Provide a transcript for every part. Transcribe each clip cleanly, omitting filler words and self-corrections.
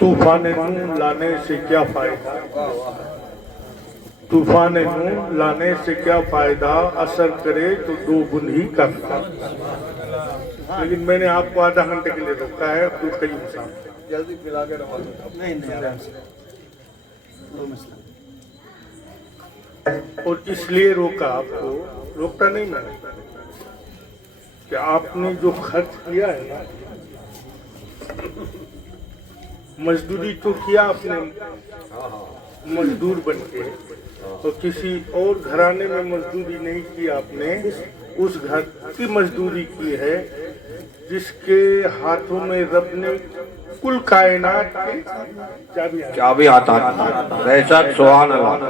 طوفان نوح لانے سے کیا فائدہ، طوفان نوح لانے سے کیا فائدہ، اثر کرے تو دو گن ہی کرتا۔ لیکن میں نے آپ کو آدھا گھنٹے کے لیے روکا ہے عبدالقیوم صاحب، جلدی پلا کے رہا نہیں آرام سے کوئی مسئلہ اور اس لیے روکا آپ کو، روکتا نہیں میں نے، کہ آپ نے جو خرچ کیا ہے نا، مزدوری تو کیا آپ نے مزدور بن کے، اور کسی اور گھرانے میں مزدوری نہیں کی آپ نے، اس گھر کی مزدوری کی ہے جس کے ہاتھوں میں رب نے کل کائنات کی چابی آتا ہے، بے شک سبحان اللہ۔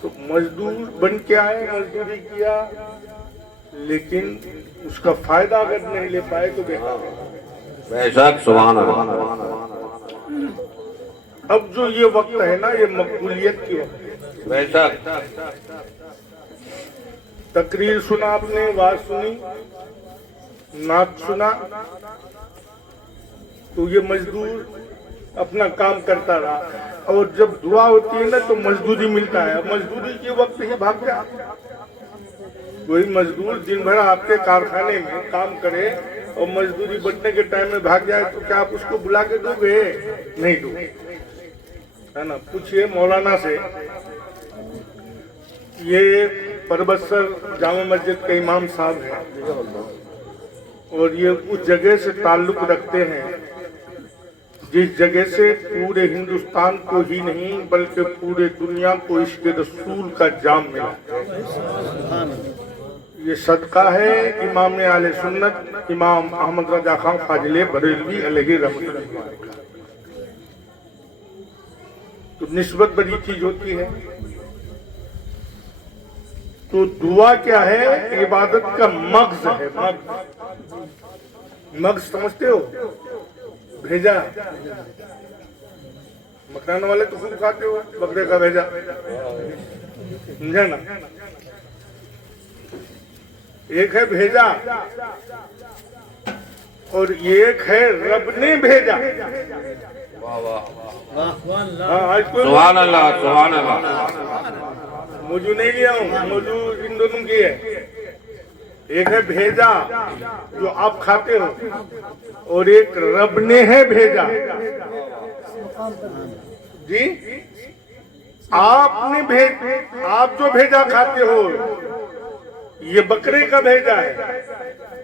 تو مزدور بن کے آئے، مزدوری کیا، لیکن اس کا فائدہ اگر نہیں لے پائے تو بیکار ہے۔ بے شک سبحان اللہ۔ اب جو یہ وقت ہے نا، یہ مقبولیت کی وقت ہے۔ بے شک تقریر سنا آپ نے، واز سنی، نعت سنا، تو یہ مزدور اپنا کام کرتا رہا، اور جب دعا ہوتی ہے نا تو مزدوری ملتا ہے، مزدوری کے وقت ہی بھاگ جائے۔ وہی مزدور دن بھر آپ کے کارخانے میں کام کرے اور مزدوری بننے کے ٹائم میں بھاگ جائے تو کیا آپ اس کو بلا کے دو گے؟ نہیں دو گے، ہے نا۔ پوچھئے مولانا سے، یہ پربسر جامع مسجد کے امام صاحب ہیں اور یہ اس جگہ سے تعلق رکھتے ہیں جس جگہ سے پورے ہندوستان کو ہی نہیں بلکہ پورے دنیا کو عشق رسول کا جام ملا۔ یہ صدقہ ہے امام اہل سنت امام احمد رضا خان فاضل بریلوی علیہ رحمۃ اللہ۔ تو نسبت بڑی چیز ہوتی ہے۔ تو دعا کیا ہے؟ عبادت کا مغز ہے، مغز سمجھتے ہو؟ بھیجا، مکان والے تو خوب کھاتے ہو، بکرے کا بھیجا، سمجھا نا؟ ایک ہے بھیجا اور ایک ہے رب نے بھیجا۔ سبحان اللہ سبحان اللہ۔ موضوع نہیں لیا ہوں، موضوع ان دونوں کی ہے۔ ایک ہے بھیجا جو آپ کھاتے ہو اور ایک رب نے ہے بھیجا۔ جی آپ جو بھیجا کھاتے ہو یہ بکرے کا بھیجا ہے،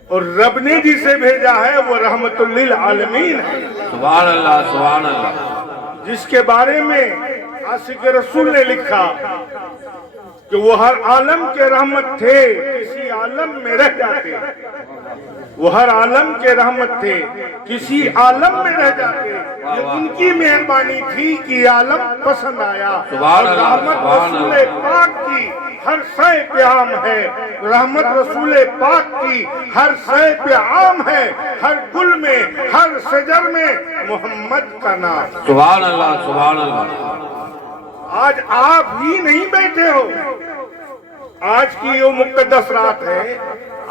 اور رب نے جسے بھیجا ہے وہ رحمت للعالمین ہے۔ سبحان اللہ سبحان اللہ۔ جس کے بارے میں عاشق رسول نے لکھا کہ وہ ہر عالم کے رحمت تھے، کسی عالم میں رہ جاتے۔ وہ ہر عالم کے رحمت تھے، کسی عالم میں رہ جاتے۔ یہ ان کی مہربانی تھی کہ یہ عالم پسند آیا۔ رحمت رسول پاک کی ہر شے پہ عام ہے، رحمت رسول پاک کی ہر شے پہ عام ہے، ہر گل میں ہر شجر میں محمد کا نام۔ سبحان اللہ سبحان اللہ۔ آج آپ ہی نہیں بیٹھے ہو، آج کی یہ مقدس رات ہے،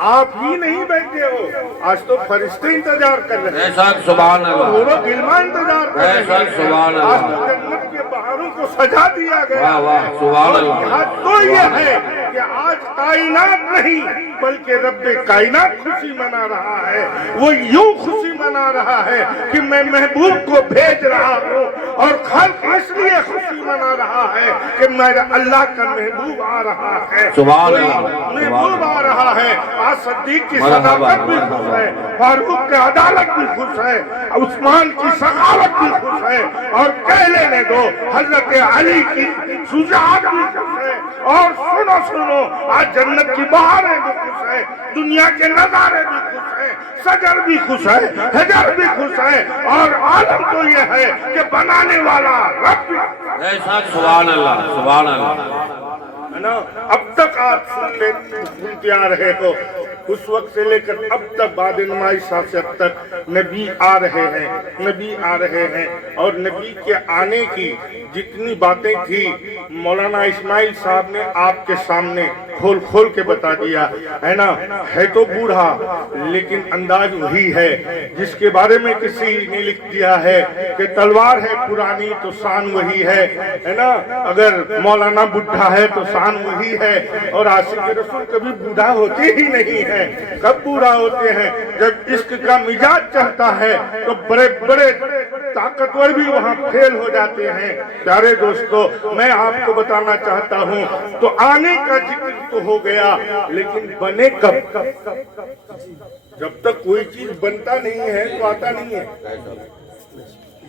آپ ہی نہیں بیٹھے ہو، آج تو فرشتے انتظار کر رہے ہیں، بے شک سبحان اللہ۔ حور و غلمان انتظار کر رہے بے شک سبحان ہیں، آج اللہ۔ تو جنت کے بہاروں کو سجا دیا گیا واہ واہ سبحان اللہ۔ حد تو یہ ہے کہ آج کائنات نہیں بلکہ رب کائنات خوشی منا رہا ہے۔ وہ یوں خوشی منا رہا ہے کہ میں محبوب کو بھیج رہا ہوں، اور خلق اس لیے خوشی منا رہا ہے کہ میرا اللہ کا محبوب آ رہا ہے، سبحان اللہ۔ محبوب آ رہا ہے۔ آج صدیق کی صداقت بھی خوش ہے، فاروق کی عدالت بھی خوش ہے، عثمان کی سخاوت بھی خوش ہے، اور کہہ لینے دو حضرت علی کی شجاعت بھی خوش ہے۔ اور سنو آج جنت کی بہاریں بھی خوش ہے، دنیا کے نظارے بھی خوش ہیں، شجر بھی خوش ہے، حجر بھی خوش ہے، اور عالم تو یہ ہے کہ بنانے والا رب بھی۔ بے شک سبحان اللہ سبحان اللہ۔ ہے نا؟ اب تک آپ سنتے آ رہے ہو، اس وقت سے لے کر اب تک بعد نمائش صاحب سے اب تک نبی آ رہے ہیں، نبی آ رہے ہیں، اور نبی کے آنے کی جتنی باتیں تھی مولانا اسماعیل صاحب نے آپ کے سامنے کھول کھول کے بتا دیا ہے نا. ہے تو بوڑھا لیکن انداز وہی ہے جس کے بارے میں کسی نے لکھ دیا ہے کہ تلوار ہے پرانی تو شان وہی ہے نا. اگر مولانا بڈھا ہے تو شان وہی ہے. اور عاشق رسول کبھی بوڑھا ہوتے ہی نہیں ہے. کب بوڑھا ہوتے ہیں؟ جب عشق کا مزاج چڑھتا ہے تو بڑے بڑے طاقتور بھی وہاں فیل ہو جاتے ہیں. پیارے دوستو میں آپ کو بتانا چاہتا ہوں تو آنے کا ذکر تو ہو گیا لیکن بنے کب؟ جب تک کوئی چیز بنتا نہیں ہے تو آتا نہیں ہے.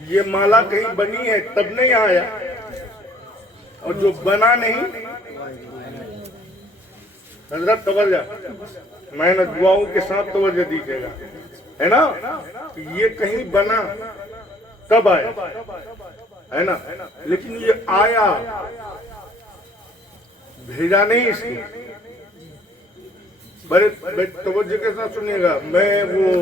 یہ مالا کہیں بنی ہے تب نہیں آیا اور جو بنا نہیں. حضرت توجہ میں نے دعاؤں کے ساتھ توجہ دیجیے گا ہے نا. یہ کہیں بنا تب آیا ہے نا لیکن یہ آیا بھیجا نہیں اس کو. بڑے توجہ کے ساتھ سنیے گا. میں وہ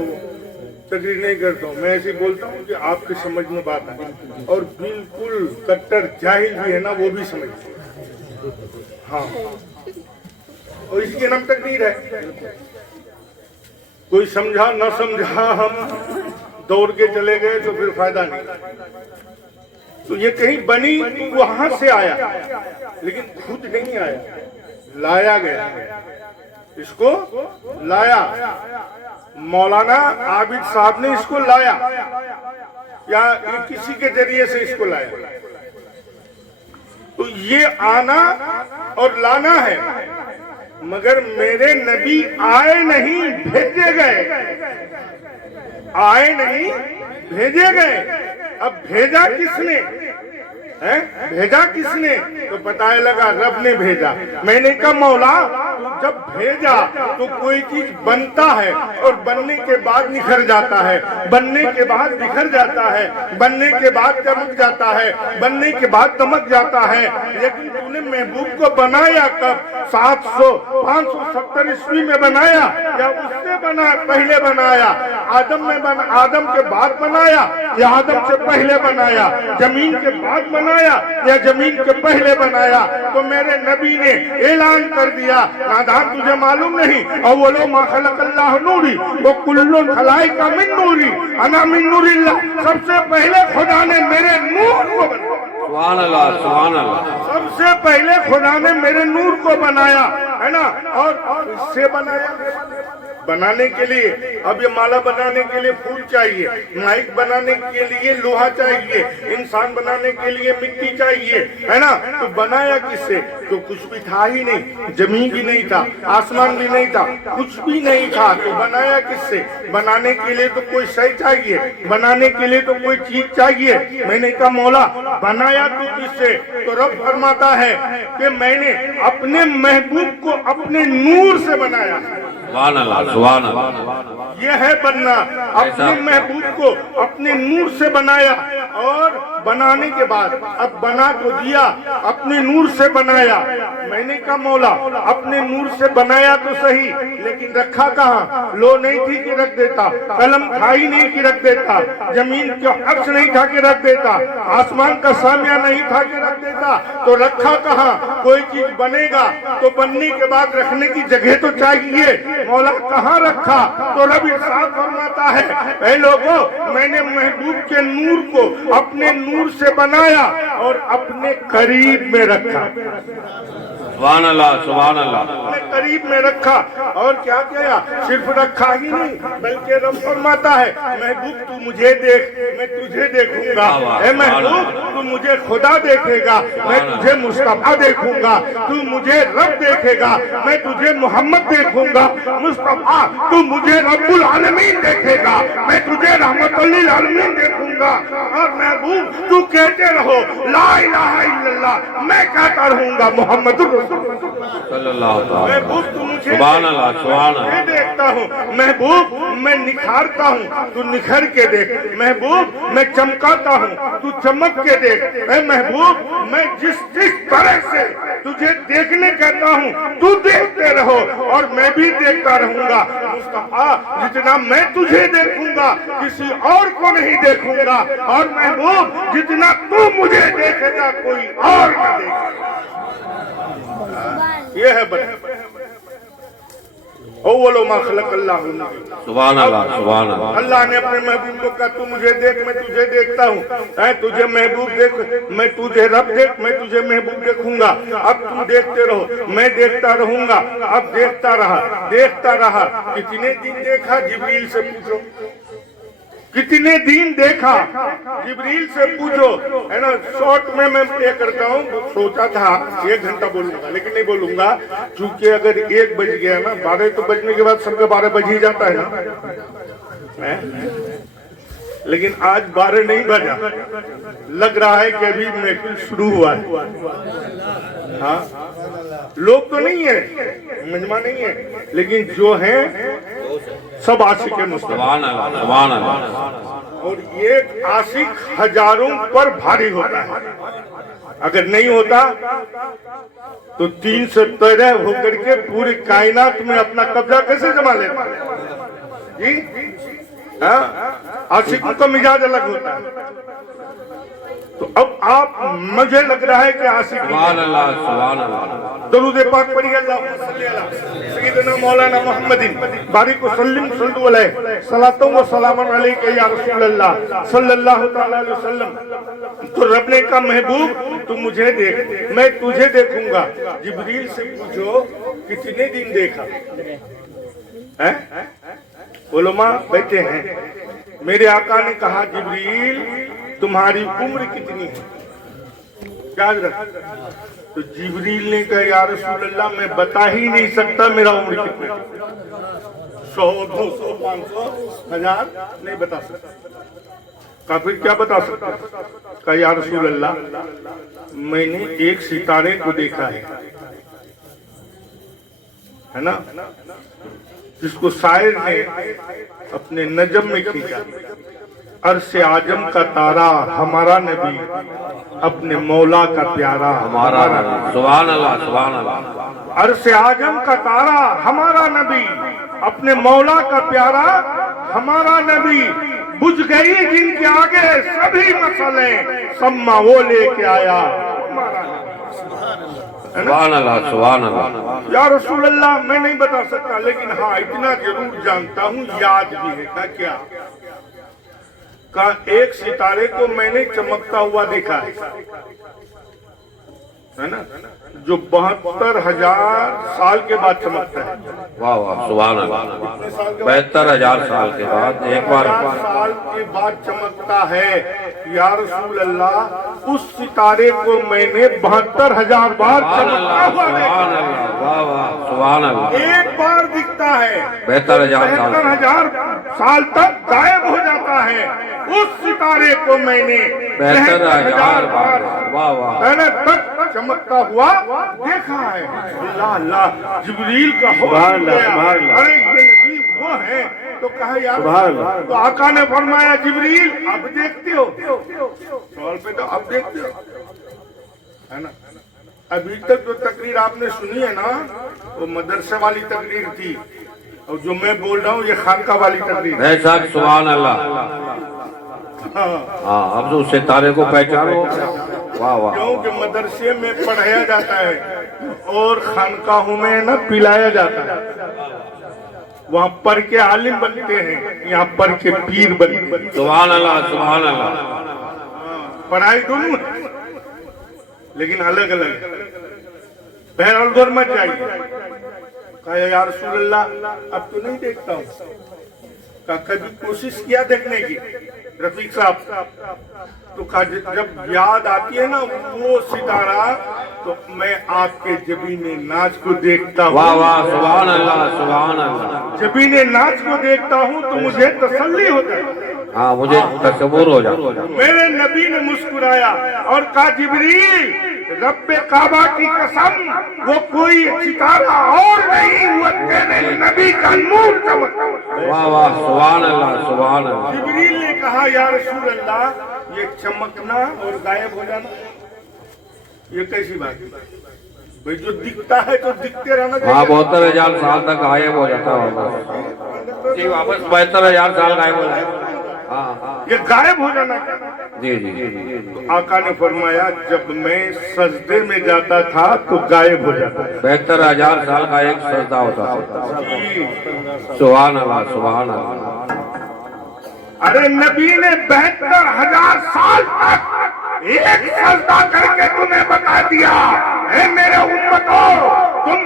تقریر نہیں کرتا ہوں. میں ایسے بولتا ہوں کہ آپ کی سمجھ میں بات آئے اور بالکل کٹر جاہل بھی ہے نا وہ بھی سمجھ. ہاں اور اس کے نام تقریر ہے. کوئی سمجھا نہ سمجھا ہم دوڑ کے چلے گئے تو پھر فائدہ نہیں. تو یہ کہیں بنی تو وہاں سے آیا لیکن خود نہیں آیا. لایا گیا. اس کو لایا. مولانا عابد صاحب نے اس کو لایا یا کسی کے ذریعے سے اس کو لایا. تو یہ آنا اور لانا ہے مگر میرے نبی آئے نہیں بھیجے گئے. آئے نہیں بھیجے گئے. اب بھیجا کس نے؟ بھیجا کس نے؟ تو پتہ لگا رب نے بھیجا. میں نے کہا مولا جب بھیجا تو کوئی چیز بنتا ہے اور بننے کے بعد نکھر جاتا ہے. بننے کے بعد نکھر جاتا ہے. بننے کے بعد چمک جاتا ہے. بننے کے بعد چمک جاتا ہے. لیکن تو نے محبوب کو بنایا کب؟ 570 عیسوی میں بنایا یا اس سے پہلے بنایا؟ آدم کے بعد بنایا یا آدم سے پہلے بنایا؟ زمین کے بعد بنایا یا زمین کے پہلے بنایا؟ تو میرے نبی نے اعلان کر دیا نادان تجھے معلوم نہیں اولو ما خلق اللہ نوری وکل خلائق من نوری انا من نور اللہ. سب سے پہلے خدا نے میرے نور کو بنایا. سبحان اللہ سبحان اللہ. سب سے پہلے خدا نے میرے نور کو بنایا ہے نا. اور اس سے بنایا بنانے کے لیے. اب یہ مالا بنانے کے لیے پھول چاہیے. مائک بنانے کے لیے لوہا چاہیے. انسان بنانے کے لیے مٹی چاہیے ہے نا. تو بنایا کس سے؟ تو کچھ بھی تھا ہی نہیں. زمین بھی نہیں تھا. آسمان بھی نہیں تھا. کچھ بھی نہیں تھا. تو بنایا کس سے؟ بنانے کے لیے تو کوئی شے چاہیے. بنانے کے لیے تو کوئی چیز چاہیے. میں نے کہا مولا بنایا تو کس سے؟ تو رب فرماتا ہے کہ میں نے اپنے محبوب کو اپنے نور سے بنایا. سبحان اللہ سبحان اللہ. یہ ہے بننا. اپنے محبوب کو اپنے نور سے بنایا اور بنانے کے بعد اب بنا تو دیا اپنے نور سے بنایا. میں نے کہا مولا اپنے نور سے بنایا تو صحیح لیکن رکھا کہاں؟ لو نہیں تھی کہ رکھ دیتا. قلم تھا ہی نہیں کہ رکھ دیتا. زمین کا عکس نہیں تھا کہ رکھ دیتا. آسمان کا سامیہ نہیں تھا کہ رکھ دیتا. تو رکھا کہاں؟ کوئی چیز بنے گا تو بننے کے بعد رکھنے کی جگہ تو چاہیے. مولا کہاں رکھا؟ تو رب ارشاد فرماتا ہے اے لوگوں میں نے محبوب کے نور کو اپنے نور سے بنایا اور اپنے قریب میں رکھا. سبحان اللہ سبحان اللہ. اپنے قریب میں رکھا. اور کیا کیا؟ صرف رکھا ہی نہیں بلکہ رب فرماتا ہے محبوب تو مجھے دیکھ میں تجھے دیکھوں گا. اے محبوب تو مجھے خدا دیکھے گا میں تجھے مصطفیٰ دیکھوں گا. تو مجھے رب دیکھے گا میں تجھے محمد دیکھوں گا. مصطفیٰ تو مجھے رب العالمین دیکھے گا میں تجھے رحمت للعالمین دیکھوں گا. اور محبوب تو کہتے رہو لا الہ الا اللہ میں کہتا رہوں گا محمد صلی اللہ تعالی. محبوب تو مجھے سبحان اللہ سبحان اللہ. میں دیکھتا ہوں. محبوب میں نکھارتا ہوں تو نکھر کے دیکھ. محبوب میں چمکاتا ہوں تو چمک کے دیکھ. اے محبوب میں جس طرح سے تجھے دیکھنے کہتا ہوں تو دیکھتے رہو اور میں بھی دیکھتا رہوں گا. مصطفیٰ جتنا میں تجھے دیکھوں گا کسی اور کو نہیں دیکھوں گا. اور محبوب جتنا تو مجھے دیکھے گا کوئی اور نہ دیکھے گا. یہ ہے بتا اول ما خلق اللہ سبحان اللہ سبحان اللہ اللہ نے اپنے محبوب کو کہا تو مجھے دیکھ میں تجھے دیکھتا ہوں اے تجھے محبوب دیکھ میں تجھے رب دیکھ میں تجھے محبوب دیکھوں گا اب تم دیکھتے رہو میں دیکھتا رہوں گا اب دیکھتا رہا کتنے دن دیکھا جبریل سے پوچھو کتنے دن دیکھا جبریل سے پوچھو ہے نا شارٹ میں یہ کرتا ہوں سوچا تھا 1 گھنٹہ بولوں گا لیکن نہیں بولوں گا چونکہ اگر 1 بج گیا نا 12 تو بجنے کے بعد سب کا 12 بج ہی جاتا ہے نا لیکن آج 12 نہیں بجا لگ رہا ہے کہ ابھی محفل شروع ہوا ہے ہاں لوگ تو نہیں ہیں مجمع نہیں ہے لیکن جو ہیں سب عاشق مصطفیٰ سبحان اللہ سبحان اللہ اور یہ عاشق ہزاروں پر بھاری ہوتا ہے اگر نہیں ہوتا تو 3 سے 13 ہو کر کے پوری کائنات میں اپنا قبضہ کیسے جما لیتا جی عاشقوں کا مزاج الگ ہوتا ہے تو اب آپ مجھے لگ رہا ہے کہ عاشق سبحان اللہ سبحان اللہ درود پاک پڑھیے اللہم صلی علی سیدنا مولانا محمد بارک وسلم صلو علیہ صلاۃ و سلام علیک یا رسول اللہ صلی اللہ تعالی علیہ وسلم تو رب نے کہا محبوب تو مجھے دیکھ میں تجھے دیکھوں گا جبریل سے پوچھو کتنے دن دیکھا علماء بیٹھے ہیں میرے آقا نے کہا جبریل تمہاری عمر کتنی ہے یاد رکھ تو جبریل نے کہا یا رسول اللہ میں بتا ہی نہیں سکتا میرا عمر کتنا 100 200 500 1000 نہیں بتا سکتا کہا پھر کیا بتا سکتا کہا یا رسول اللہ میں نے ایک ستارے کو دیکھا ہے نا جس کو شاعر نے اپنے نجم میں کھینچا عرش اعظم کا تارا ہمارا نبی اپنے مولا کا پیارا ہمارا نبی سبحان اللہ سبحان اللہ عرش اعظم کا تارا ہمارا نبی اپنے مولا کا پیارا ہمارا نبی بجھ گئی جن کے آگے سبھی مسئلے سما وہ لے کے آیا سبحان اللہ سبحان اللہ یا رسول اللہ میں نہیں بتا سکتا لیکن ہاں اتنا ضرور جانتا ہوں یاد بھی ہے کیا ایک ستارے کو میں نے چمکتا ہوا دیکھا ہے نا جو 72,000 سال کے بعد چمکتا ہے واہ واہ سبحان اللہ 72,000 سال کے بعد ایک بار سال کے بعد چمکتا ہے یا رسول اللہ اس ستارے کو میں نے 72,000 بار چمکتا ہوا سبحان اللہ واہ واہ سبحان اللہ ایک بار دکھتا ہے 72,000 سال تک غائب ہو جاتا ہے اس ستارے کو میں نے 72,000 بار واہ واہ تک چمکتا ہوا دیکھا ہے اللہ اللہ جبریل کا حکم ارے یہ نبی وہ ہے تو کہا یار تو آقا نے فرمایا جبریل اب دیکھتے ہو سوال پہ تو اب دیکھتے ہو ہے نا ابھی تک جو تقریر آپ نے سنی ہے نا وہ مدرسے والی تقریر تھی اور جو میں بول رہا ہوں یہ خانقاہ والی تقریر ہے سبحان اللہ ہاں اب تو ستارے کو پہچانو واہ واہ کیونکہ مدرسے میں پڑھایا جاتا ہے اور خانقاہوں میں نا پلایا جاتا ہے وہاں پڑھ کے عالم بنتے ہیں یہاں پڑھ کے پیر بنتے ہیں سبحان اللہ سبحان اللہ پڑھائی دونوں ہے لیکن الگ الگ بہرحال ادھر مت جائیے کہا یا رسول اللہ اب تو نہیں دیکھتا ہوں کہا کبھی کوشش کیا دیکھنے کی رفیق صاحب تو کہا جب یاد آتی ہے نا وہ ستارہ تو میں آپ کے جبین ناز کو دیکھتا ہوں واہ واہ سبحان اللہ سبحان اللہ جبین ناز کو دیکھتا ہوں تو مجھے تسلی ہوتا ہے ہاں مجھے تصور ہو جاتا میرے نبی نے مسکرایا اور کہا جبریل رب کعبہ کی قسم وہ کوئی ستارہ اور نہیں وہ تیرے نبی کا نور چمکتا ہے واہ واہ سبحان اللہ سبحان اللہ جبریل نے کہا یا رسول اللہ یہ چمکنا اور غائب ہو جانا یہ کیسی بات ہے بھئی جو دکھتا ہے تو دکھتے رہنا ہاں چاہیے 72,000 سال تک غائب ہو جاتا ہوگا جی واپس 72,000 سال غائب ہو جائے یہ غائب ہو جانا کیا؟ جی جی جی آقا نے فرمایا جب میں سجدے میں جاتا تھا تو غائب ہو جاتا تھا۔ 72,000 سال کا ایک سجدہ ہوتا تھا۔ سبحان اللہ سبحان اللہ۔ ارے نبی نے 72,000 سال تک ایک سجدہ کر کے تمہیں بتا دیا، اے میرے امتو تم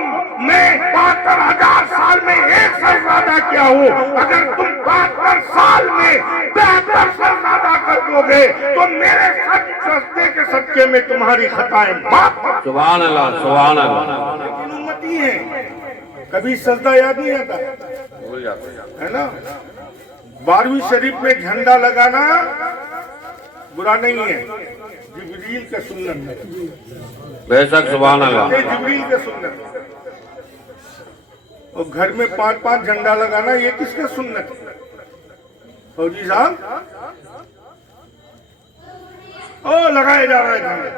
میں 72,000 سال میں ایک سجدہ ادا کیا ہوں، اگر تم 72 سال میں 72 سجدہ ادا کر دو گے تو میرے سجدے کے صدقے میں تمہاری خطائیں معاف۔ سبحان اللہ سبحان اللہ۔ لیکن امتی ہیں کبھی سجدہ یاد نہیں آتا ہے نا۔ 12ویں شریف میں جھنڈا لگانا برا نہیں ہے، جبریل کا سنت ہے، بے شک سبحان اللہ۔ جبریل کا سنت ہے۔ اور گھر میں 5 جھنڈا لگانا یہ کس کا سنت ہے؟ فوجی صاحب لگائے جا رہا ہے جھنڈا۔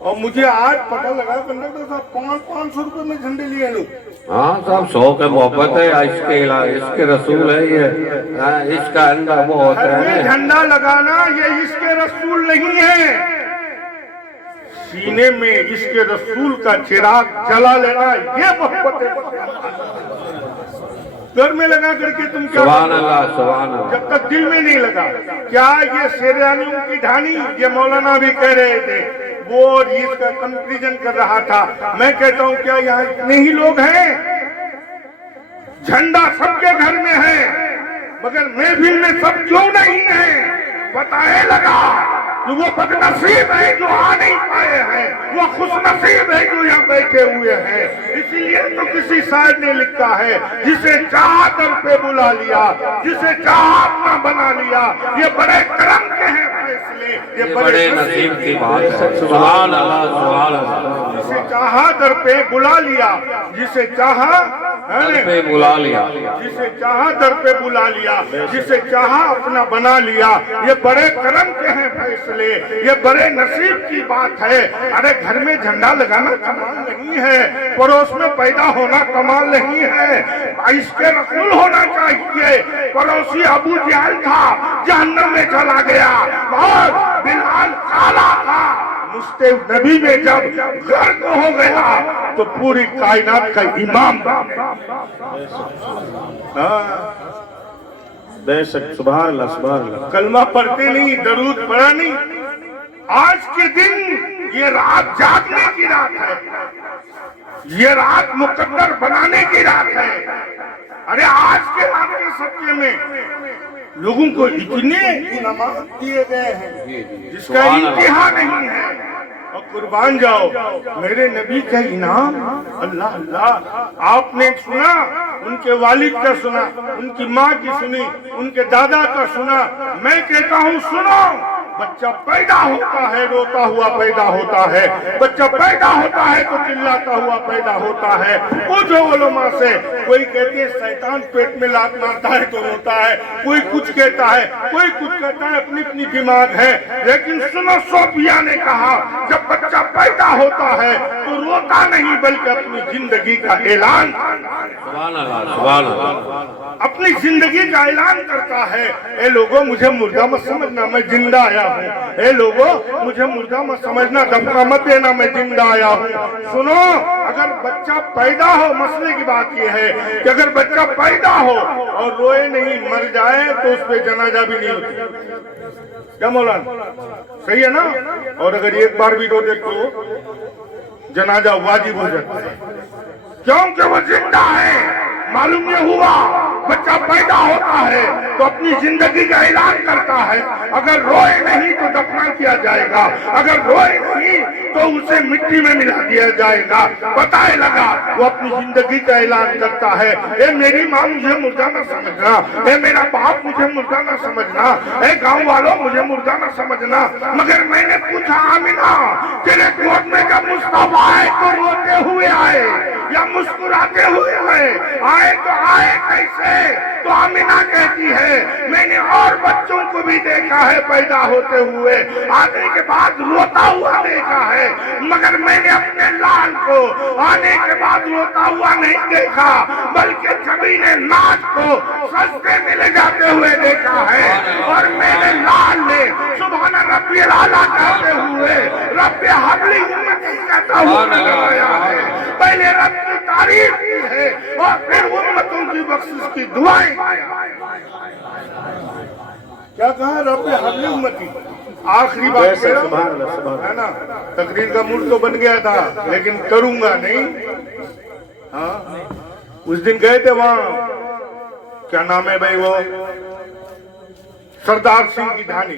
اور مجھے آج پتہ لگا کنڈکٹر صاحب 500 روپے میں جھنڈے لیے لوگ۔ ہاں صاحب شوق ہے، محبت ہے، اس کے رسول ہے، یہ اس کا اندر وہ ہوتا ہے۔ جھنڈا لگانا یہ اس کے رسول نہیں ہے، سینے میں اس کے رسول کا چراغ جلا لینا یہ محبت ہے۔ گھر میں لگا کر کے تم کیا سبحان اللہ سبحان اللہ۔ جب تک دل میں نہیں لگا، کیا یہ شیرانیوں کی ڈھانی؟ یہ مولانا بھی کہہ رہے تھے، وہ اس کا کنکریجن کر رہا تھا۔ میں کہتا ہوں کیا یہاں اتنے ہی لوگ ہیں؟ جھنڈا سب کے گھر میں ہے مگر محفل میں سب کیوں نہیں ہیں؟ پتہ لگا کہ وہ بد نصیب ہے جو آ نہیں پائے ہیں، وہ خوش نصیب ہے جو یہاں بیٹھے ہوئے ہیں۔ اسی لیے تو کسی شاعر نے لکھا ہے، جسے چاہا در پہ بلا لیا، جسے چاہا اپنا بنا لیا، یہ بڑے کرم کے ہیں فیصلے، یہ بڑے نصیب کی بات ہے۔ سبحان اللہ سبحان اللہ۔ جسے چاہا در پہ بلا لیا، جسے چاہا در پہ بلا لیا، جسے چاہا در پہ بلا لیا، جسے چاہا اپنا بنا لیا، یہ بڑے کرم کے ہیں فیصلے، یہ بڑے نصیب کی بات ہے۔ ارے گھر میں جھنڈا لگانا کمال نہیں ہے، پڑوس میں پیدا ہونا کمال نہیں ہے، عشق رسول ہونا چاہیے۔ پڑوسی ابو جہل تھا، جہنم میں چلا گیا، اور بلال کالا تھا، مصطفی نبی میں جب غرق ہو گیا تو پوری کائنات کا امام بن گیا۔ بے شک سبحان اللہ سبحان اللہ۔ کلمہ پڑھتے نہیں، درود پڑھا نہیں۔ آج کے دن یہ رات جاگنے کی رات ہے، یہ رات مقدر بنانے کی رات ہے۔ ارے آج کے رات کے صدقے میں لوگوں کو اتنے انعامات دیے گئے ہیں جس کا انتہا نہیں ہے۔ اور قربان جاؤ میرے نبی کا انعام، اللہ اللہ۔ آپ نے سنا، ان کے والد کا سنا، ان کی ماں کی سنی، ان کے دادا کا سنا۔ میں کہتا ہوں سنو، بچہ پیدا ہوتا ہے روتا ہوا پیدا ہوتا ہے، بچہ پیدا ہوتا ہے تو چلاتا ہوا پیدا ہوتا ہے۔ پوچھو علماء سے، کوئی کہتے ہیں شیطان پیٹ میں لات مارتا ہے تو روتا ہے، کوئی کچھ کہتا ہے، کوئی کچھ کہتا ہے، اپنی اپنی دماغ ہے۔ لیکن سنو، صوفیہ نے کہا جب بچہ پیدا ہوتا ہے تو روتا نہیں بلکہ اپنی زندگی کا اعلان، سبحان اللہ سبحان اللہ، اپنی زندگی کا اعلان کرتا ہے۔ اے لوگوں مجھے مردہ مت سمجھنا، میں زندہ آیا ہوں۔ اے لوگوں مجھے مردہ مت سمجھنا، دفعہ مت دینا، میں زندہ آیا ہوں۔ سنو، اگر بچہ پیدا ہو، مسئلے کی بات یہ ہے کہ اگر بچہ پیدا ہو اور روئے نہیں، مر جائے تو اس پہ جنازہ بھی نہیں ہوتی۔ کیا مولانا صحیح ہے نا؟ اور اگر ایک بار بھی رو دے تو جنازہ واجب ہو جاتا ہے، کیونکہ وہ زندہ ہے۔ معلوم یہ ہوا بچہ پیدا ہوتا ہے تو اپنی زندگی کا اعلان کرتا ہے، اگر روئے نہیں تو دفنا کیا جائے گا، اگر روئے نہیں تو اسے مٹی میں ملا دیا جائے گا۔ پتہ لگا وہ اپنی زندگی کا اعلان کرتا ہے، اے میری ماں مجھے مردہ نہ سمجھنا، اے میرا باپ مجھے مردہ نہ سمجھنا، اے گاؤں والوں مجھے مردہ نہ سمجھنا۔ مگر میں نے پوچھا آمینہ تیرے گود میں جب مصطفیٰ آئے تو روتے ہوئے آئے یا مسکراتے ہوئے آئے تو آئے کیسے؟ تو آمینہ کہتی ہے میں نے اور بچوں کو کو بھی دیکھا ہے پیدا ہوتے ہوئے، آنے کے بعد روتا ہوا دیکھا ہے، مگر میں نے اپنے لال کو آنے کے بعد روتا ہوا نہیں دیکھا، بلکہ کبھی نے ناچ کو سجدے میں لے جاتے ہوئے دیکھا ہے، اور میرے لال نے سبحان ربی الاعلیٰ کہتے ہوئے رب حبلی امتی کہتا ہوا نظر آیا ہے۔ پہلے رب کی تعریف کی ہے اور پھر امتوں کی بخشش کی دعائیں کیا کہا رب حبلی امتی، آخری بات ہے نا۔ تقریر کا موڈ تو بن گیا تھا لیکن کروں گا نہیں۔ ہاں اس دن گئے تھے وہاں، کیا نام ہے بھائی وہ، سردار سنگھ کی ڈھانی،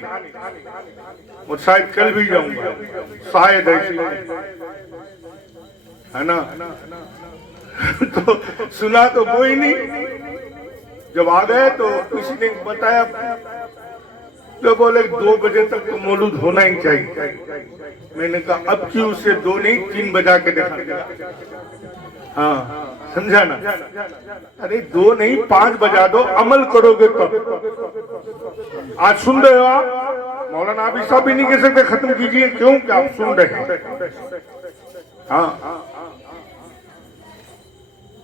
اور شاید کل بھی جاؤں گا، شاید ایسی ہے نا۔ تو سنا تو کوئی نہیں، جب آ گئے تو کسی نے بتایا تو بولے 2 بجے تک تو مولود ہونا ہی چاہیے۔ میں نے کہا اب کیوں اسے 2 نہیں 3 بجا کے دیکھا، ہاں سمجھا نا، ارے 2 نہیں 5 بجا دو، عمل کرو گے تب۔ آج سن رہے ہو آپ، مولانا ابھی صاحب بھی نہیں کہہ سکتے ختم کیجئے، کیوں کہ آپ سن رہے ہیں۔ ہاں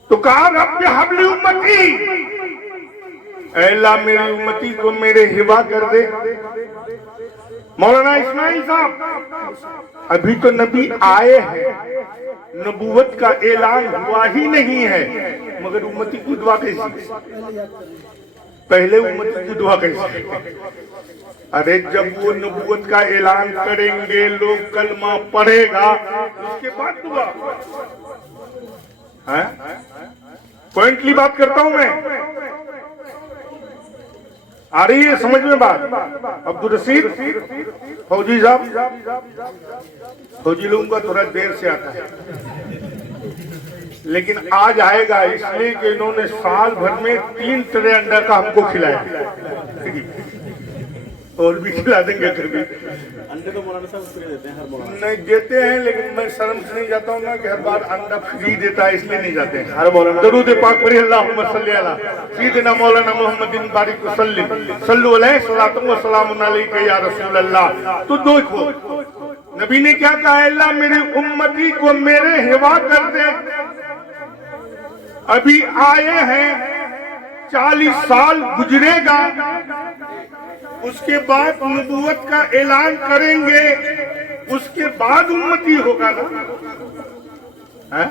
تو کہا رب حبلی امتی، اے اللہ میری امتی کو میرے ہبا کر دے۔ مولانا اسماعیل صاحب ابھی تو نبی آئے ہیں، نبوت کا اعلان ہوا ہی نہیں ہے، مگر امتی کو دعا کیسی، پہلے امتی کو دعا کیسی؟ ارے جب وہ نبوت کا اعلان کریں گے، لوگ کلمہ پڑھے گا، اس کے بعد دعا۔ پوائنٹلی بات کرتا ہوں میں، آ رہی ہے سمجھ میں بات؟ عبدالرشید فوجی صاحب، فوجی لوگوں کا تھوڑا دیر سے آتا ہے لیکن آج آئے گا، اس لیے کہ انہوں نے سال بھر میں 3 ٹرے انڈا کا ہم کو کھلایا، اور بھی کھلا دیں گے کبھی۔ انڈے تو مولانا صاحب فری دیتے ہیں ہر مولانا، نہیں دیتے ہیں لیکن میں شرم سے نہیں جاتا ہوں نا کہ ہر بار انڈا فری دیتا ہے، اس لیے نہیں جاتے ہیں۔ ہر مولانا درود پاک پڑھی، اللہم صلی علی سیدنا مولانا محمد بارک وسلم، صلو علیہ صلاۃ و سلام علیک یا رسول اللہ۔ تو دیکھو نبی نے کیا کہا، اللہ میری امتی کو میرے ہوا کر دے، ابھی آئے ہیں 40 سال گزرے گا، اس کے بعد نبوت کا اعلان کریں گے، اس کے بعد امتی ہوگا نا،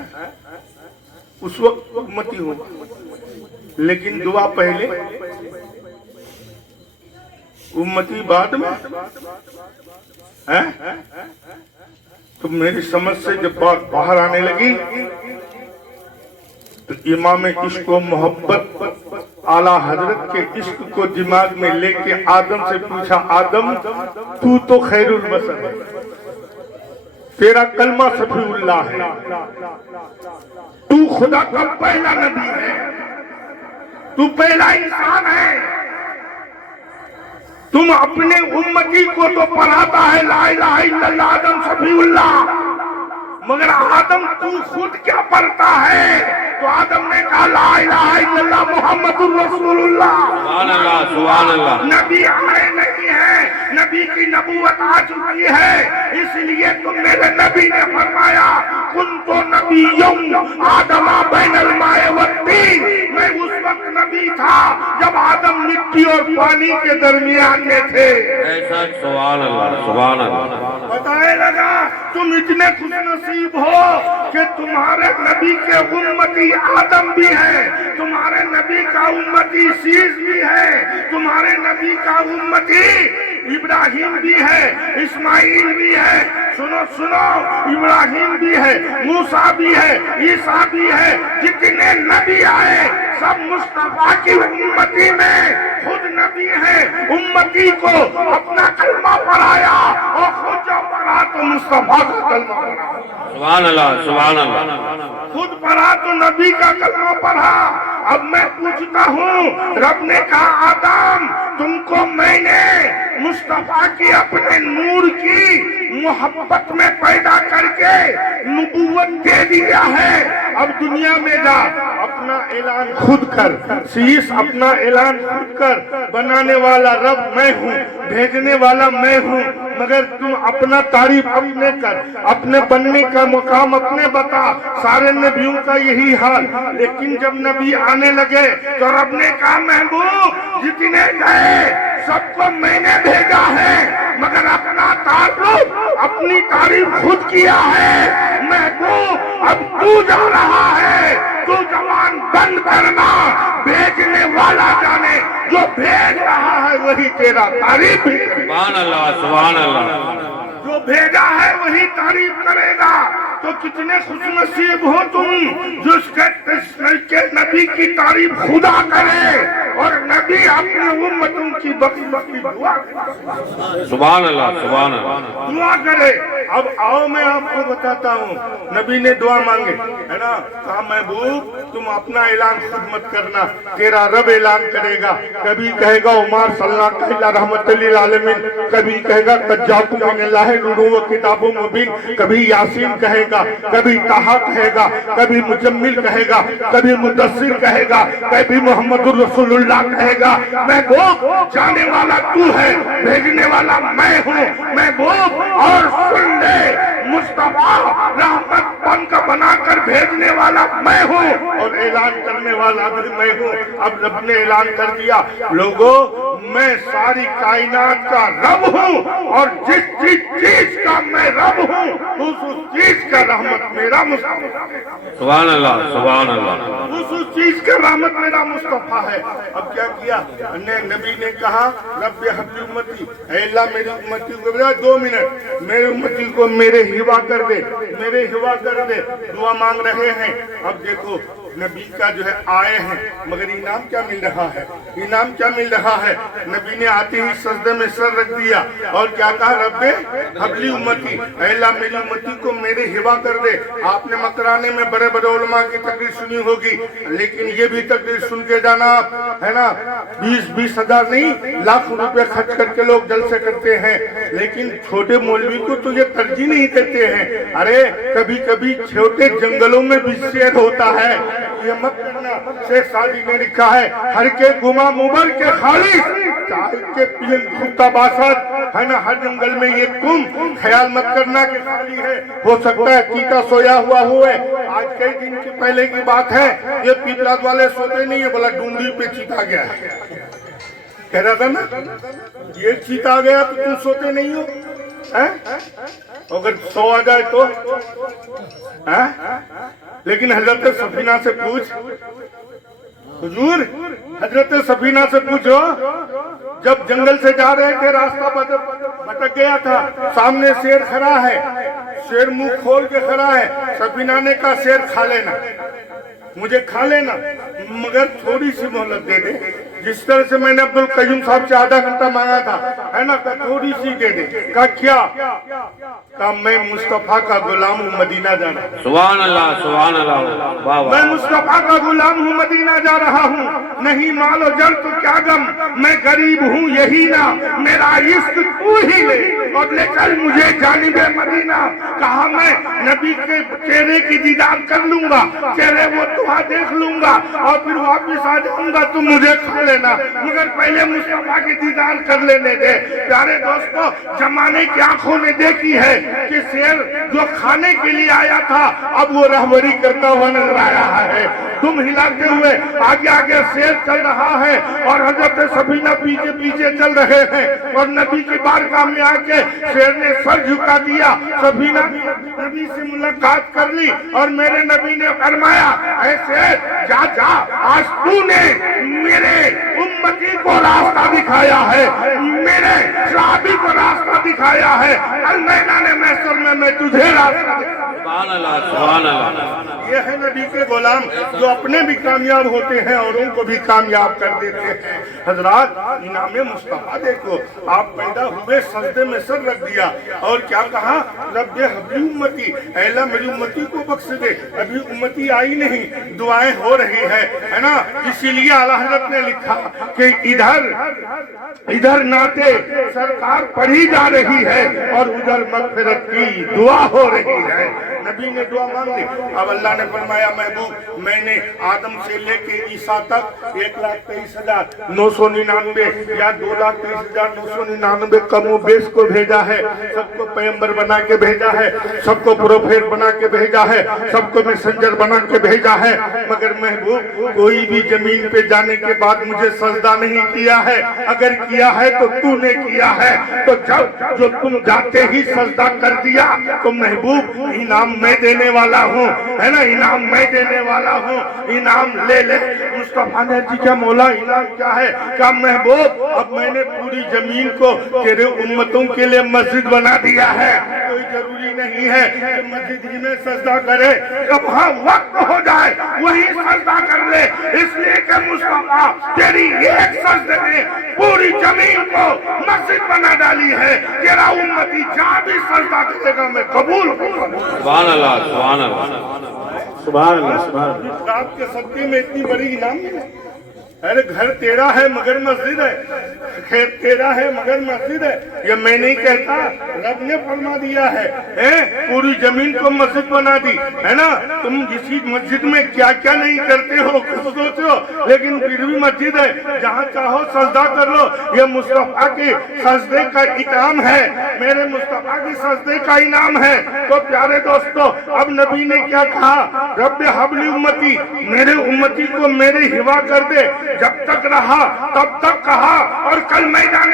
اس وقت امتی ہوگا، لیکن دعا پہلے امتی بعد میں۔ تو میری سمجھ سے جب بات باہر آنے لگی تو امام عشق و محبت اعلیٰ حضرت کے عشق کو دماغ میں لے کے آدم سے پوچھا، آدم تو خیر البشر ہے، تیرا کلمہ صفی اللہ ہے، تو خدا کا پہلا نبی ہے، تو پہلا انسان ہے، تم اپنے امتی کو تو پڑھاتا ہے لا الہ الا اللہ آدم صفی اللہ، مگر آدم تو خود کیا پڑھتا ہے؟ تو آدم نے کہا لا الہ الا اللہ محمد الرسول اللہ۔ سبحان اللہ، سبحان اللہ۔ نبی آئے نہیں ہے، نبی کی نبوت آ چکی ہے، اس لیے تو میرے نبی نے فرمایا کنت نبی آدم بین الماء والطین، میں اس وقت نبی تھا جب آدم مٹی اور پانی کے درمیان میں تھے۔ ایسا سبحان اللہ، سبحان اللہ۔ بتائے لگا تم اتنے خوش نصیب ہو کہ تمہارے نبی کے امتی آدم بھی ہے، تمہارے نبی کا امتی شیش بھی ہے، تمہارے نبی کا امتی ابراہیم بھی ہے، اسماعیل بھی ہے، سنو سنو، ابراہیم بھی ہے، موسیٰ بھی ہے، عیسیٰ بھی ہے، جتنے نبی آئے سب مصطفیٰ کی امتی میں خود نبی ہے، امتی کو اپنا کلمہ پڑھایا اور خود جو پڑھا تو مصطفیٰ کا کلمہ پڑھا، سبحان اللہ، سبحان اللہ۔ خود پڑھا تو نبی کا کلمہ پڑھا۔ اب میں پوچھتا ہوں، رب نے کہا آدم تم کو میں نے مصطفیٰ کی اپنے نور کی محبت میں پیدا کر کے نبوت دے دیا ہے، اب دنیا میں جا اپنا اعلان خود کر، شیش اپنا اعلان خود کر، بنانے والا رب میں ہوں، بھیجنے والا میں ہوں، مگر تم اپنا تعریف اپنے کر، اپنے بننے کا مقام اپنے بتا۔ سارے نبیوں کا یہی حال، لیکن جب نبی آنے لگے تو رب نے کہا محبوب جتنے گئے سب کو میں نے بھیجا ہے، مگر اپنا تعارف اپنی تعریف خود کیا ہے۔ محبوب اب تو جا رہا ہے، تو زبان بند کرنا، بھیجنے والا جانے، جو بھیج رہا ہے وہی تیرا تعریف بھی کرے گا۔ سبحان اللہ، سبحان اللہ۔ جو بھیجا ہے وہی تعریف کرے گا۔ تو کتنے خوش نصیب ہو تم جو اس کے نبی کی تعریف خدا کرے اور نبی اپنی امتوں کی بخش بخش دعا کرے۔ سبحان اللہ، سبحان اللہ۔ دعا کرے۔ اب آؤ میں آپ کو بتاتا ہوں، نبی نے دعا مانگے ہے نا، کہا محبوب تم اپنا اعلان خود مت کرنا، تیرا رب اعلان کرے گا۔ کبھی کہے گا عمر صلی اللہ علیہ رحمت للعالمین، کبھی کہے گا قد جاءکم من اللہ نور و کتاب مبین، کبھی یاسین کہے گا، کبھی طٰہٰ کہے گا، کبھی مزمل کہے گا، کبھی مدثر کہے گا، کبھی محمد الرسول اللہ کہے گا۔ محبوب جانے والا تو ہے، بھیجنے والا میں ہوں۔ محبوب اور سن لے، مصطفیٰ رحمت بن کا بنا کر بھیجنے والا میں ہوں اور اعلان کرنے والا بھی میں ہوں۔ اب رب نے اعلان کر دیا، لوگوں میں ساری کائنات کا رب ہوں، اور جس چیز کا میں رب ہوں اس چیز کا رحمت میرا مصطفیٰ ہے۔ سبحان اللہ، سبحان اللہ۔ اس چیز کا رحمت میرا مصطفیٰ ہے۔ اب کیا کیا نبی نے کہا رب حبلی امتی، اے اللہ میری امتی کو 2 منٹ میری امتی کو میرے ہوا کر دے، میرے ہوا کر دے۔ دعا مانگ رہے ہیں۔ اب دیکھو نبی کا جو ہے آئے ہیں، مگر انعام کیا مل رہا ہے؟ انعام کیا مل رہا ہے؟ نبی نے آتے ہی سجدے میں سر رکھ دیا اور کیا کہا رب حبلی امتی، اے اللہ میری امتی کو میرے ہوا کر دے۔ آپ نے مکرانے میں بڑے بڑے علماء کی تقریر سنی ہوگی، لیکن یہ بھی تقریر سن کے جانا آپ ہے نا، 20 ہزار نہیں لاکھ روپے خرچ کر کے لوگ جلسے کرتے ہیں، لیکن چھوٹے مولوی کو تو یہ ترجیح نہیں دیتے ہیں۔ ارے کبھی کبھی چھوٹے جنگلوں میں بھی شیر ہوتا ہے، یہ مت کرنا۔ شیخ سعدی نے لکھا ہے، ہر کے گما مبر کے خالص چاہے کے پین خطہ باسد ہے نا، ہر جنگل میں یہ تم خیال مت کرنا کہ خالی ہے، ہو سکتا ہے چیتا سویا ہوا ہوئے۔ آج کئی دن کے پہلے کی بات ہے، یہ پیپلاد والے سوتے نہیں ہے، بولا ڈونڈی پہ چیتا گیا ہے، کہہ رہا تھا نا یہ چیتا آ گیا تو تم سوتے نہیں ہو، اگر سو آ جائے تو۔ لیکن حضرت سفینہ سے پوچھ، حضور حضرت سفینہ سے پوچھو، جب جنگل سے جا رہے تھے راستہ بھٹک گیا تھا، سامنے شیر کھڑا ہے، شیر منہ کھول کے کھڑا ہے، سفینہ نے کہا شیر کھا لینا، مجھے کھا لینا، مگر تھوڑی سی مہلت دے دے، جس طرح سے میں نے عبدالقیوم صاحب سے آدھا گھنٹہ مانگا تھا ہے نا، کہا تھوڑی سی دے دے۔ کہا کیا؟ کہا میں مصطفیٰ کا غلام ہوں، مدینہ جانا۔ سبحان اللہ، سبحان اللہ۔ میں مصطفیٰ کا غلام ہوں، مدینہ جا رہا ہوں، نہیں مال و جل تو کیا غم، میں غریب ہوں یہی نا، میرا عشق تو ہی لے اور لے چل مجھے جانب مدینہ۔ کہا میں نبی کے چہرے کی دیدار کر لوں گا، چہرے وہ تمہاں دیکھ لوں گا اور پھر واپس آ جاؤں گا، تم مجھے کھا لینا، مگر پہلے مصطفیٰ کی دیدار کر لینے دے۔ پیارے دوستو، زمانے کی آنکھوں نے دیکھی ہے کہ شیر جو کھانے کے لیے آیا تھا اب وہ رہبری کرتا ہوا نظر آ رہا ہے، تم ہلاتے ہوئے آگے آگے شیر چل رہا ہے اور حضرت سفینہ پیچھے پیچھے چل رہے ہیں، اور نبی کی بارگاہ میں آ کے شیر نے سر جھکا دیا۔ سفینہ نبی سے ملاقات کر لی اور میرے نبی نے فرمایا، اے شیر جا جا، آج تو نے میرے امتی کو راستہ دکھایا ہے، میرے صحابی کو راستہ دکھایا ہے، المیدان محشر میں تجھے راستہ دکھایا۔ سبحان اللہ، سبحان اللہ۔ یہ ہے نبی کے غلام جو اپنے بھی کامیاب ہوتے ہیں اور ان کو بھی کامیاب کر دیتے ہیں۔ حضرات انعام مصطفیٰ دیکھو، آپ پیدا ہوئے سجدے میں سر رکھ دیا اور کیا کہا، رب حبلی امتی، اے اللہ میری امتی کو بخش دے۔ ابھی امتی آئی نہیں، دعائیں ہو رہی ہے نا، اسی لیے اعلیٰ حضرت نے لکھا کہ ادھر نعتیں سرکار پڑھی جا رہی ہے اور ادھر مغفرت کی دعا ہو رہی ہے۔ نبی نے دعا مانگ لی. اب اللہ نے فرمایا محبوب میں نے آدم سے لے کے عیسیٰ تک 1,23,999 یا 2,23,999 کم و بیش کو بھیجا ہے. سب کو پیغمبر بنا کے بھیجا ہے, سب کو پروفیٹ بنا کے بھیجا ہے, سب کو میسنجر بنا کے بھیجا ہے, مگر محبوب کوئی بھی زمین پہ جانے کے بعد مجھے سجدہ نہیں کیا ہے. اگر کیا ہے تو تو نے کیا ہے. تو جب جو تم جاتے ہی سجدہ کر دیا تو محبوب انعام میں دینے والا ہوں, ہے نا, انعام میں دینے والا ہوں, انعام لے لے. مصطفیٰ نے جی کیا مولا انعام کیا ہے؟ کہا محبوب اب میں نے پوری زمین کو تیرے امتوں کے لیے مسجد بنا دیا ہے. کوئی ضروری نہیں ہے کہ مسجد ہی میں سجدہ کرے, اب ہاں وقت ہو جائے وہی سجدہ کر لے, اس لیے کہ مصطفیٰ تیری ایک سجدے نے پوری زمین کو مسجد بنا ڈالی ہے. تیرا امتی جہاں بھی سجدہ کرے گا میں قبول کروں. سبحان اللہ, سبحان اللہ, سبحان اللہ, سبحان اللہ. اس رات کے صدقے میں اتنی بڑی انعام ہے. ارے گھر تیرا ہے مگر مسجد ہے, کھیت تیرا ہے مگر مسجد ہے. یہ میں نہیں کہتا, رب نے فرما دیا ہے, پوری زمین کو مسجد بنا دی, ہے نا. تم اسی مسجد میں کیا کیا نہیں کرتے ہو کچھ سوچتے ہو, لیکن پھر بھی مسجد ہے, جہاں چاہو سجدہ کر لو. یہ مصطفیٰ کے سجدے کا انعام ہے, میرے مصطفیٰ کے سجدے کا انعام ہے. تو پیارے دوستو اب نبی نے کیا کہا, رب حبلی امتی, میرے امتی کو میرے ہوا کر دے. جب تک رہا تب تک کہا, اور کل میدان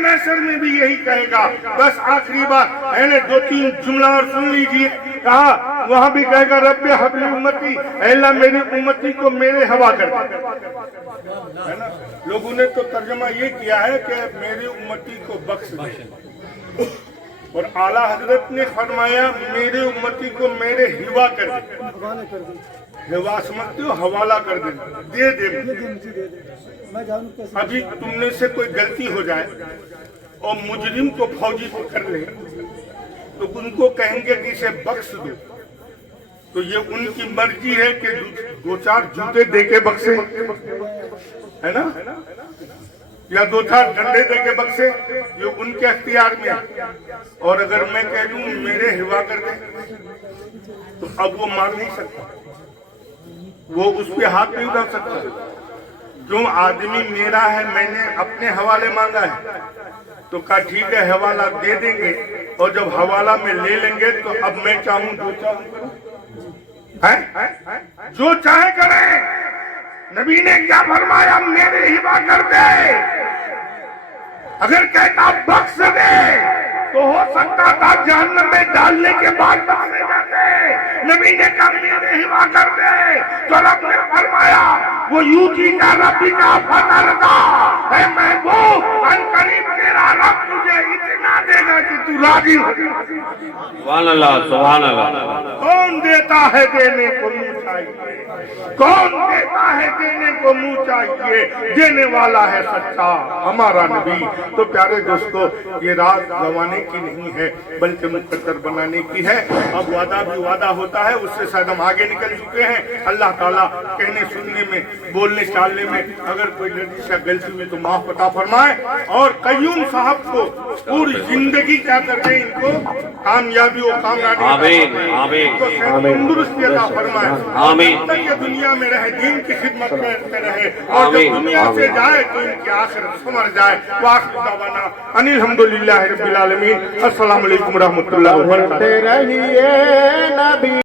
محشر میں بھی یہی کہے گا. بس آخری بات ہے نا, 2-3 جملہ اور سن لیجئے. کہا وہاں بھی کہے گا رب حبلی امتی, اے اللہ میری امتی کو میرے ہوا کر دے. ہے نا, لوگوں نے تو ترجمہ یہ کیا ہے کہ میری امتی کو بخش دے, اور اعلیٰ حضرت نے فرمایا میرے امتی کو میرے ہوا کر دے. ہوا سمجھتے ہو, حوالہ کر دے, دے دے. ابھی تم نے سے کوئی غلطی ہو جائے اور مجرم کو فوجی پکڑ لے تو ان کو کہیں گے کہ اسے بخش دو, تو یہ ان کی مرضی ہے کہ 2-4 جوتے دے کے بخشے, ہے نا, یا 2-4 ڈنڈے دے کے بخشے, یہ ان کے اختیار میں ہے. اور اگر میں کہہ دوں میرے ہوا کر دے تو اب وہ مار نہیں سکتا, وہ اس پہ ہاتھ نہیں اٹھا سکتا. جو آدمی میرا ہے میں نے اپنے حوالے مانگا ہے تو کہا ٹھیک ہے حوالہ دے دیں گے, اور جب حوالہ میں لے لیں گے تو اب میں چاہوں جو چاہے کریں. نبی نے کیا فرمایا, میرے ہوا کر دے. اگر کہتا بخش دے تو ہو سکتا تھا جہنم میں ڈالنے کے بعد مارے جاتے. نبی نے کہا میرے ہوا کر دے, تو رب نے فرمایا وہ یوتی کا ربی کا فتح رضا, اے محبوب ان قریب تیرا رب تجھے اتنا دے گا کہ تو راضی ہو. سبحان اللہ, سبحان اللہ. کون دیتا ہے دینے کو منہ چاہیے, کون دیتا ہے دینے کو منہ چاہیے, دینے والا ہے سچا ہمارا نبی. تو پیارے دوستو یہ رات گوانے کی نہیں ہے بلکہ مقدر بنانے کی ہے. اب وعدہ بھی وعدہ ہوتا ہے, اس سے شاید ہم آگے نکل چکے ہیں. اللہ تعالیٰ کہنے سننے میں بولنے چالنے میں اگر کوئی لڑکی سے غلطی ہوئی تو معاف عطا فرمائے, اور قیوم صاحب کو پوری زندگی کیا کرتے ان کو کامیابی و کامیابی آمین, آمین, تندرستی عطا فرمائے. آمین. جب تک یہ دنیا میں رہے دین کی خدمت کرتے رہے, اور جب دنیا سے جائے تو ان کی آخرت سمر جائے. وآخر دعوانا ان الحمدللہ رب العالمین. السلام علیکم ورحمۃ اللہ وبرکاتہ.